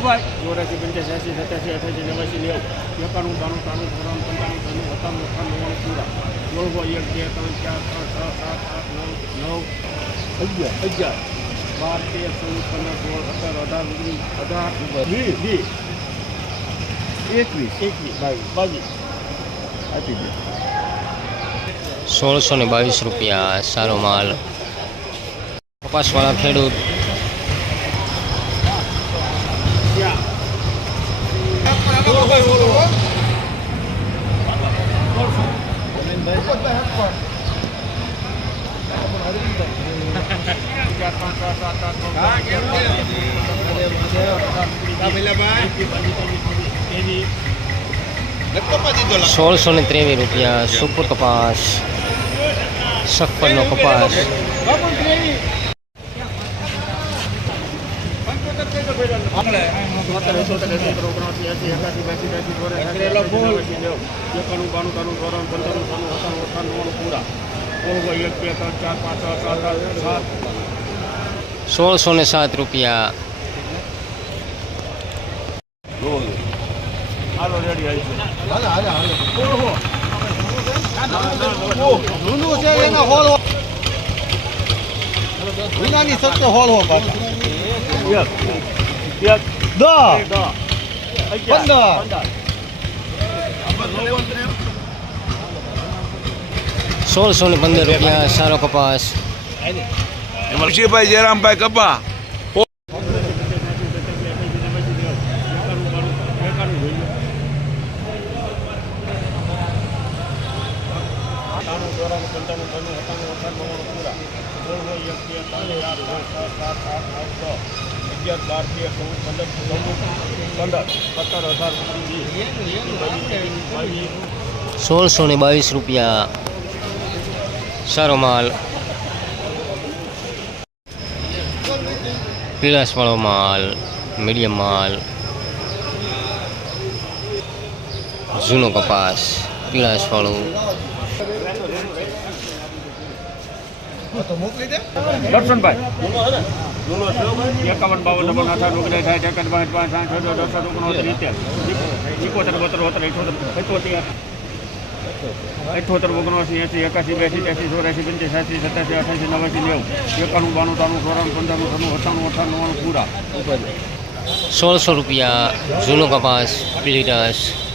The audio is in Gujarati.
ભાઈ 84 85 87 88 89 91 92 93 94 95 96 97 98 99 પૂરા 1 2 3 4 5 6 7 8 9 9 11 12 1622 રૂપિયા સારો માલ કપાસવાળા ખેડૂત ₹1623 સુપર કપાસ સફરનો કપાસ ₹1607 ₹1615 સારો કપાસ મરશીભાઈ જયરામભાઈ કપા ₹1622 સારો માલ પીળાશવાળો માલ મીડિયમ માલ જૂનો કપાસ પીળાશવાળો દર્શનભાઈ 51 52 58 ₹1600 જૂનો કપાસ પીળી ડાસ